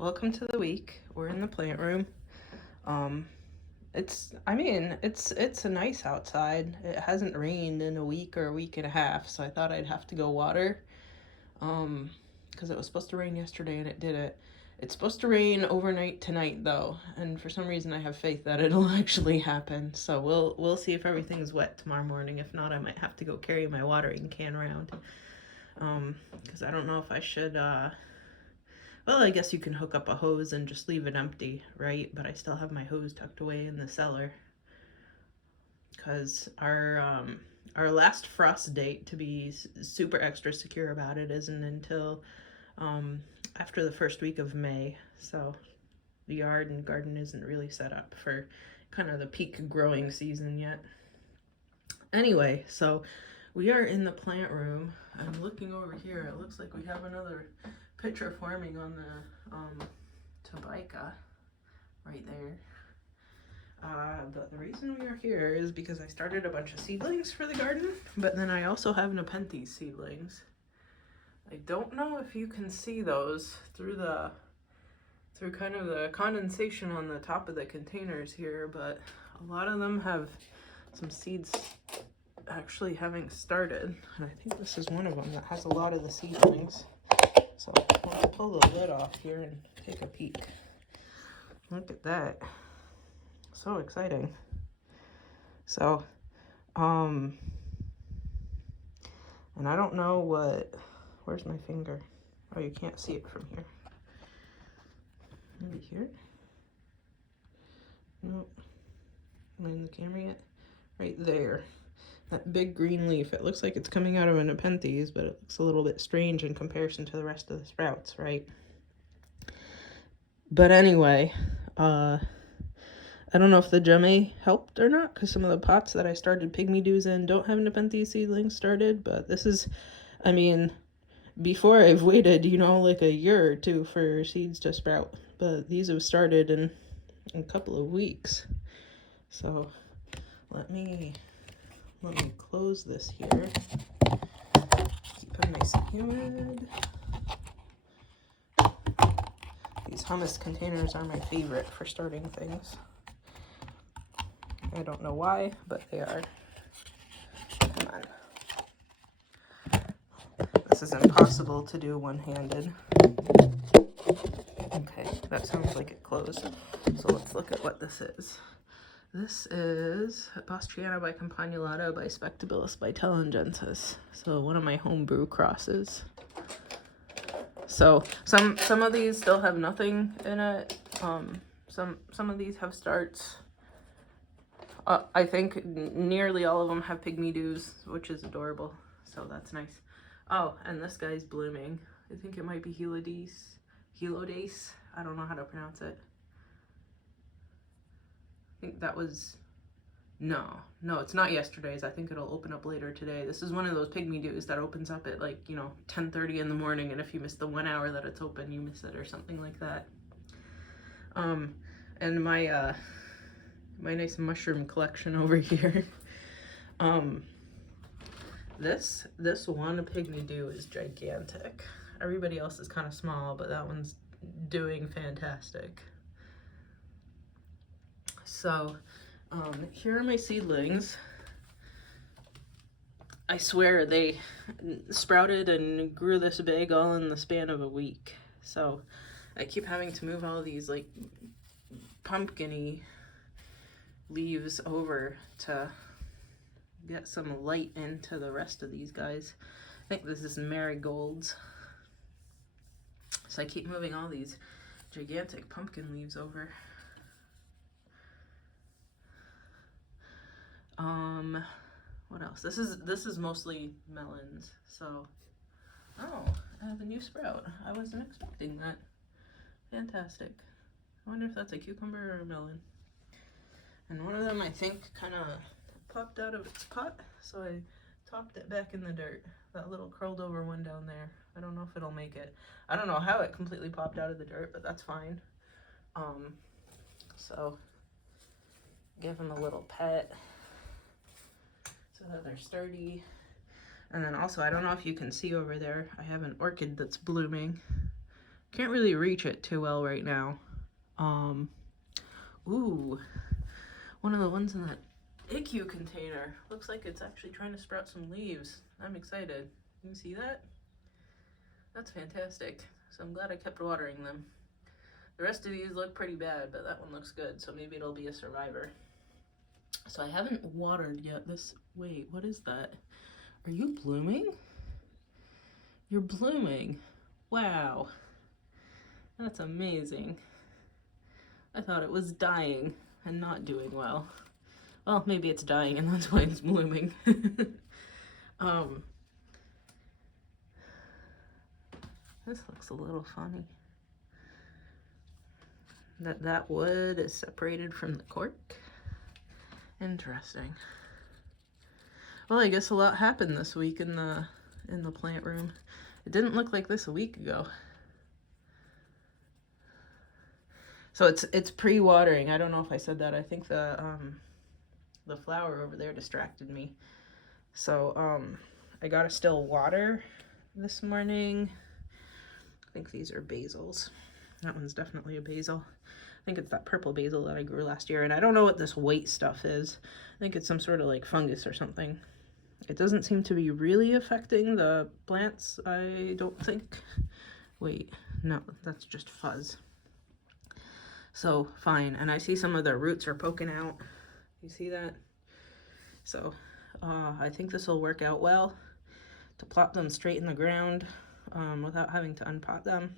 welcome to the week. We're in the plant room. It's a nice outside. It hasn't rained in a week or a week and a half, so I thought I'd have to go water. Because it was supposed to rain yesterday and it didn't. It's supposed to rain overnight tonight though, and for some reason I have faith that it'll actually happen. So we'll see if everything's wet tomorrow morning. If not, I might have to go carry my watering can around. Because I don't know if I should well, I guess you can hook up a hose and just leave it empty, right? But I still have my hose tucked away in the cellar. Because our last frost date, to be super extra secure about it, isn't until after the first week of May. So the yard and garden isn't really set up for kind of the peak growing season yet. Anyway, so we are in the plant room. I'm looking over here. It looks like we have another picture forming on the Tobica right there. The reason we are here is because I started a bunch of seedlings for the garden, but then I also have Nepenthes seedlings. I don't know if you can see those through kind of the condensation on the top of the containers here, but a lot of them have some seeds actually having started, and I think this is one of them that has a lot of the seedlings. So let's pull the lid off here and take a peek. Look at that. So exciting. So, and I don't know where's my finger? Oh, you can't see it from here. Maybe here? Nope. Am I in the camera yet? Right there. That big green leaf. It looks like it's coming out of a Nepenthes, but it looks a little bit strange in comparison to the rest of the sprouts, right? But anyway, I don't know if the Jemme helped or not, because some of the pots that I started pygmy dews in don't have Nepenthes seedlings started, but this is, I mean, before I've waited, like a year or two for seeds to sprout, but these have started in a couple of weeks. So let me close this here. Keep it nice and humid. These hummus containers are my favorite for starting things. I don't know why, but they are. Come on. This is impossible to do one-handed. Okay, that sounds like it closed. So let's look at what this is. This is Bostriana by Campanulato by Spectabilis by Telengensis. So one of my homebrew crosses. So some of these still have nothing in it. Some of these have starts. I think nearly all of them have pygmy dews, which is adorable. So that's nice. Oh, and this guy's blooming. I think it might be Heliodace. I don't know how to pronounce it. I think that was, no, it's not yesterday's. I think it'll open up later today. This is one of those pygmy dews that opens up at 10:30 in the morning, and if you miss the 1 hour that it's open, you miss it or something like that. And my nice mushroom collection over here. This one pygmy dew is gigantic. Everybody else is kind of small, but that one's doing fantastic. So, here are my seedlings. I swear they sprouted and grew this big all in the span of a week. So, I keep having to move all these pumpkin-y leaves over to get some light into the rest of these guys. I think this is marigolds. So I keep moving all these gigantic pumpkin leaves over. What else? This is mostly melons. So, oh, I have a new sprout. I wasn't expecting that. Fantastic. I wonder if that's a cucumber or a melon. And one of them, I think, kind of popped out of its pot, so I topped it back in the dirt. That little curled over one down there. I don't know if it'll make it. I don't know how it completely popped out of the dirt, but that's fine. So give them a little pet so that they're sturdy. And then also, I don't know if you can see over there, I have an orchid that's blooming. Can't really reach it too well right now. Ooh, one of the ones in that IQ container. Looks like it's actually trying to sprout some leaves. I'm excited. You see that? That's fantastic. So I'm glad I kept watering them. The rest of these look pretty bad, but that one looks good, so maybe it'll be a survivor. So I haven't watered yet this... Wait, what is that? Are you blooming? You're blooming. Wow. That's amazing. I thought it was dying and not doing well. Well, maybe it's dying and that's why it's blooming. This looks a little funny. That wood is separated from the cork. Interesting. Well, I guess a lot happened this week in the plant room. It didn't look like this a week ago. So it's pre-watering. I don't know if I said that. I think the flower over there distracted me. So I got to still water this morning. I think these are basils. That one's definitely a basil. I think it's that purple basil that I grew last year, and I don't know what this white stuff is. I think it's some sort of like fungus or something. It doesn't seem to be really affecting the plants, I don't think. Wait, no, that's just fuzz. So fine, and I see some of the roots are poking out. You see that? So I think this will work out well to plop them straight in the ground without having to unpot them.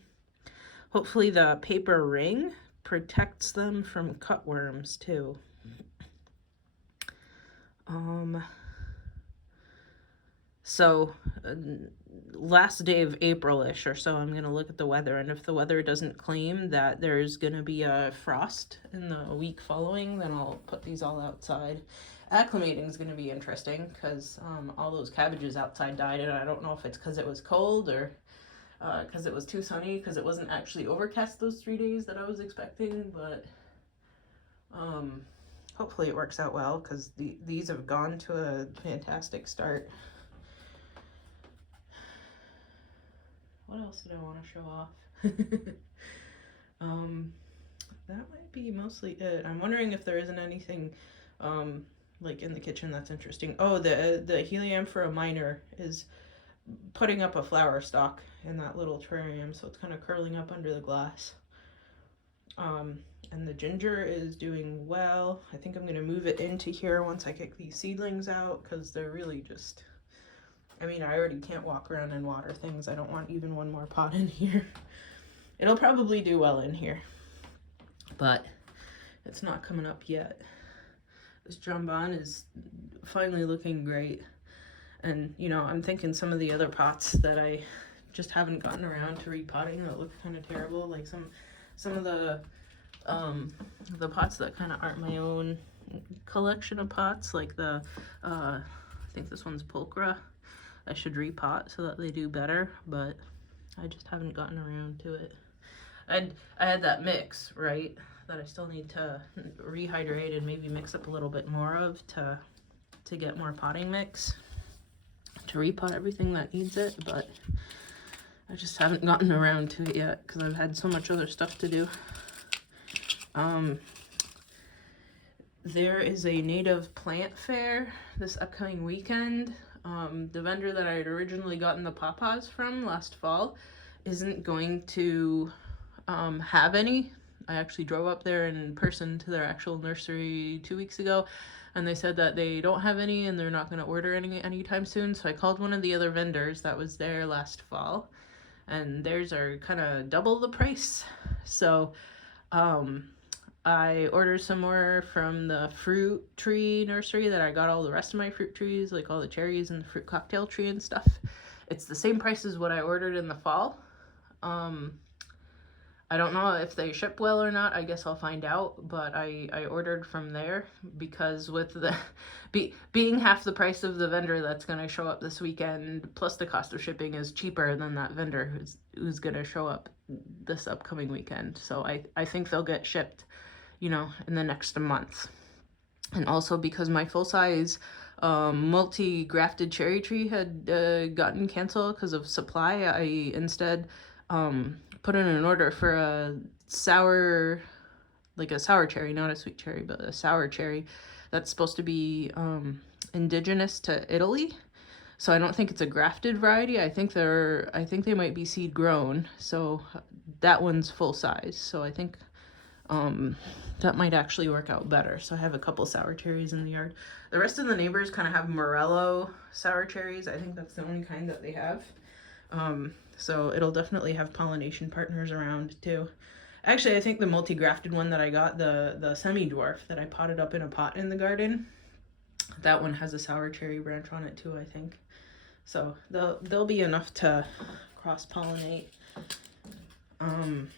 Hopefully the paper ring protects them from cutworms too. So last day of April-ish or so, I'm gonna look at the weather, and if the weather doesn't claim that there's gonna be a frost in the week following, then I'll put these all outside. Acclimating is gonna be interesting because all those cabbages outside died, and I don't know if it's because it was cold or because it was too sunny, because it wasn't actually overcast those 3 days that I was expecting, but hopefully it works out well because these have gone to a fantastic start. What else did I want to show off? That might be mostly it. I'm wondering if there isn't anything like in the kitchen that's interesting. Oh, the Helianthera minor is putting up a flower stalk in that little terrarium, so it's kind of curling up under the glass. And the ginger is doing well. I think I'm going to move it into here once I kick these seedlings out because they're really just... I mean, I already can't walk around and water things. I don't want even one more pot in here. It'll probably do well in here, but it's not coming up yet. This jambon is finally looking great. And, you know, I'm thinking some of the other pots that I just haven't gotten around to repotting that look kind of terrible, like some of the pots that kind of aren't my own collection of pots, like I think this one's pulchra. I should repot so that they do better, but I just haven't gotten around to it. I had that mix, right, that I still need to rehydrate and maybe mix up a little bit more of to get more potting mix to repot everything that needs it, but I just haven't gotten around to it yet because I've had so much other stuff to do. There is a native plant fair this upcoming weekend. The vendor that I had originally gotten the pawpaws from last fall isn't going to have any. I actually drove up there in person to their actual nursery 2 weeks ago, and they said that they don't have any and they're not going to order any anytime soon. So I called one of the other vendors that was there last fall, and theirs are kind of double the price. So I ordered some more from the fruit tree nursery that I got all the rest of my fruit trees, like all the cherries and the fruit cocktail tree and stuff. It's the same price as what I ordered in the fall. I don't know if they ship well or not. I guess I'll find out, but I ordered from there because with the being half the price of the vendor that's going to show up this weekend, plus the cost of shipping is cheaper than that vendor who's going to show up this upcoming weekend. So I think they'll get shipped, you know, in the next month. And also because my full-size multi-grafted cherry tree had gotten canceled because of supply, I instead put in an order for a sour, like a sour cherry, not a sweet cherry, but a sour cherry that's supposed to be indigenous to Italy. So I don't think it's a grafted variety. I think they might be seed grown. So that one's full size. So I think that might actually work out better. So I have a couple sour cherries in the yard. The rest of the neighbors kind of have Morello sour cherries. I think that's the only kind that they have. So it'll definitely have pollination partners around too. Actually, I think the multi-grafted one that I got, the semi-dwarf that I potted up in a pot in the garden, that one has a sour cherry branch on it too, I think. So they'll be enough to cross-pollinate. And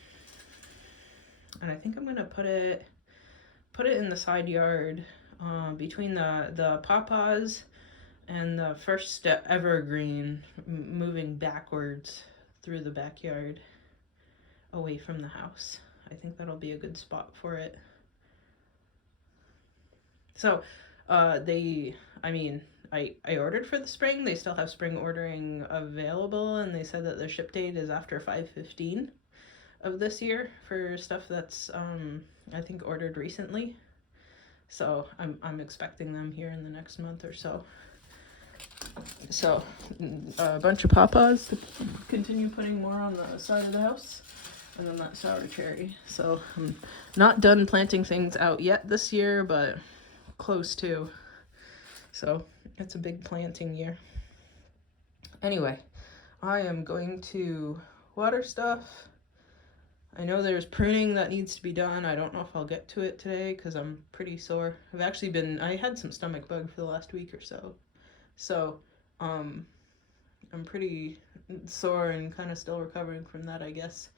I think I'm gonna put it in the side yard, between the pawpaws and the first evergreen, moving backwards through the backyard away from the house. I think that'll be a good spot for it. So I ordered for the spring. They still have spring ordering available, and they said that the ship date is after 5/15 of this year for stuff that's I think ordered recently. So I'm expecting them here in the next month or so. So a bunch of pawpaws to continue putting more on the side of the house, and then that sour cherry. So I'm not done planting things out yet this year, but close to. So it's a big planting year. Anyway, I am going to water stuff. I know there's pruning that needs to be done. I don't know if I'll get to it today because I'm pretty sore. I had some stomach bug for the last week or so. So I'm pretty sore and kind of still recovering from that, I guess.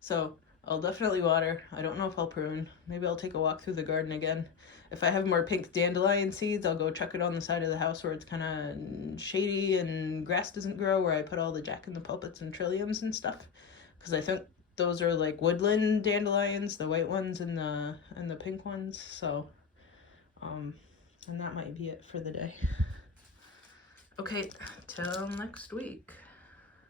So I'll definitely water. I don't know if I'll prune. Maybe I'll take a walk through the garden again. If I have more pink dandelion seeds, I'll go chuck it on the side of the house where it's kind of shady and grass doesn't grow, where I put all the jack-in-the-pulpits and trilliums and stuff. Because I think those are like woodland dandelions, the white ones and the pink ones. So, and that might be it for the day. Okay, till next week.